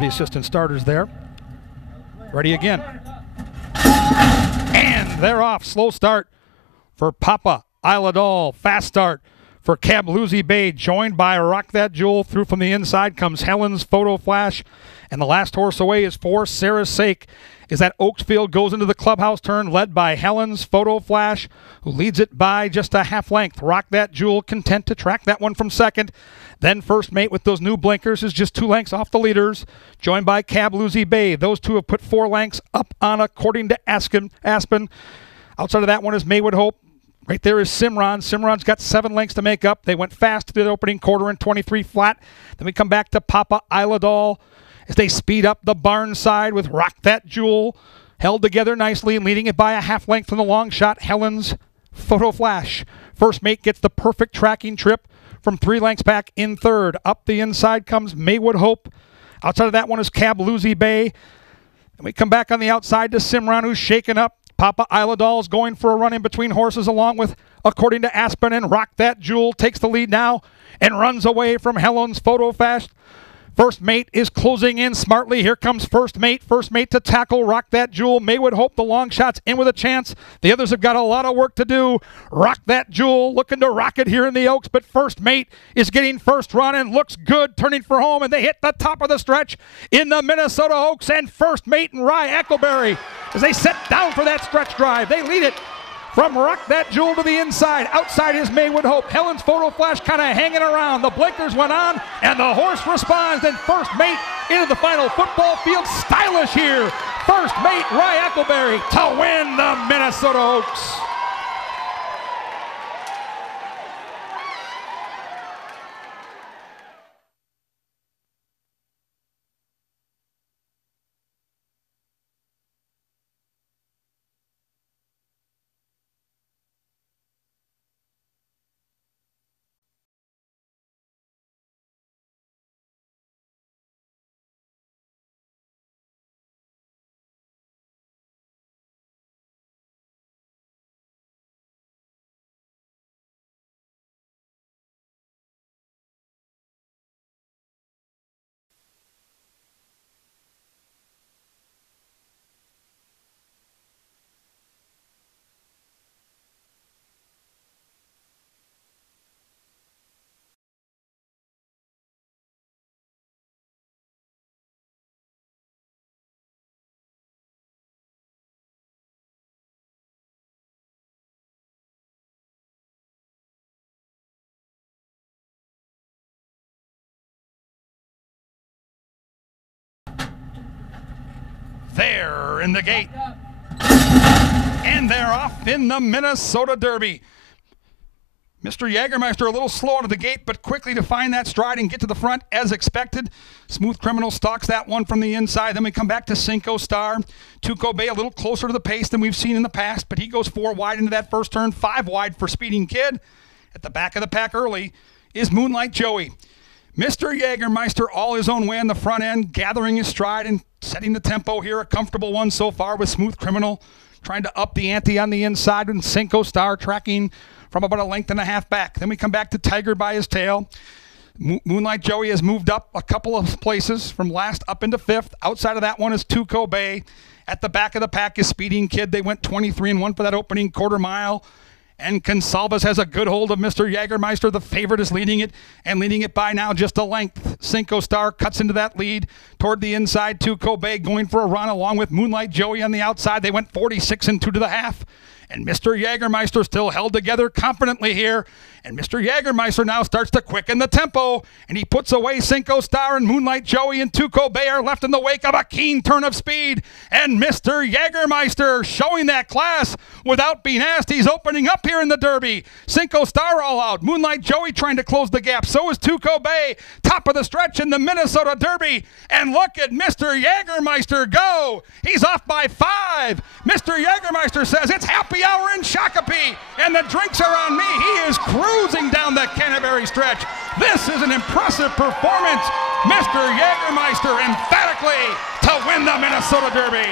the assistant starters there. Ready again. And they're off. Slow start for Papa Iladol. Fast start for Canterbury Bay, joined by Rock That Jewel. Through from the inside comes Helen's Photo Flash. And the last horse away is For Sarah's Sake. Is that Oaksfield goes into the clubhouse turn, led by Helen's Photo Flash, who leads it by just a half length. Rock That Jewel content to track that one from second. Then First Mate with those new blinkers is just 2 lengths off the leaders, joined by Canterbury Bay. Those two have put 4 lengths up on According to Aspen. Outside of that one is Maywood Hope. Right there is Simron. Simron's got 7 lengths to make up. They went fast to the opening quarter in 23 flat. Then we come back to Papa Iladol as they speed up the barn side with Rock That Jewel held together nicely and leading it by a half length from the long shot, Helen's Photo Flash. First Mate gets the perfect tracking trip from 3 lengths back in third. Up the inside comes Maywood Hope. Outside of that one is Canterbury Bay. And we come back on the outside to Simron, who's shaken up. Papa Iladol's going for a run in between horses along with According to Aspen, and Rock That Jewel takes the lead now and runs away from Helen's Photo Flash. First Mate is closing in smartly. Here comes First Mate. First Mate to tackle Rock That Jewel. Maywood Hope, the long shot's in with a chance. The others have got a lot of work to do. Rock That Jewel looking to rock it here in the Oaks, but First Mate is getting first run and looks good, turning for home, and they hit the top of the stretch in the Minnesota Oaks, and First Mate and Rye Eckleberry, as they set down for that stretch drive. They lead it from Rock That Jewel to the inside. Outside is Maywood Hope. Helen's Photo Flash kind of hanging around. The blinkers went on, and the horse responds. And First Mate into the final football field. Stylish here. First Mate, Rye Eckleberry to win the Minnesota Oaks. There in the gate. And they're off in the Minnesota Derby. Mr. Jägermeister a little slow out of the gate, but quickly to find that stride and get to the front as expected. Smooth Criminal stalks that one from the inside. Then we come back to Cinco Star. Tuco Bay a little closer to the pace than we've seen in the past, but he goes 4 wide into that first turn, 5 wide for Speeding Kid. At the back of the pack early is Moonlight Joey. Mr. Jägermeister all his own way on the front end, gathering his stride and setting the tempo here. A comfortable one so far with Smooth Criminal, trying to up the ante on the inside, and Cinco Star tracking from about a length and a half back. Then we come back to Tiger by his tail. Moonlight Joey has moved up a couple of places from last up into 5th. Outside of that one is Tuco Bay. At the back of the pack is Speeding Kid. They went 23-1 for that opening quarter mile. And Consalvas has a good hold of Mr. Jägermeister. The favorite is leading it, and leading it by now just a length. Cinco Star cuts into that lead toward the inside. Tuco Bay going for a run along with Moonlight Joey on the outside. They went 46-2 to the half. And Mr. Jägermeister still held together confidently here. And Mr. Jägermeister now starts to quicken the tempo, and he puts away Cinco Star, and Moonlight Joey and Tuco Bay are left in the wake of a keen turn of speed. And Mr. Jägermeister showing that class without being asked. He's opening up here in the Derby. Cinco Star all out. Moonlight Joey trying to close the gap. So is Tuco Bay. Top of the stretch in the Minnesota Derby. And look at Mr. Jägermeister go. He's off by 5. Mr. Jägermeister says it's happy hour in Shakopee, and the drinks are on me. He is cruising down the Canterbury stretch. This is an impressive performance. Mr. Jägermeister emphatically to win the Minnesota Derby.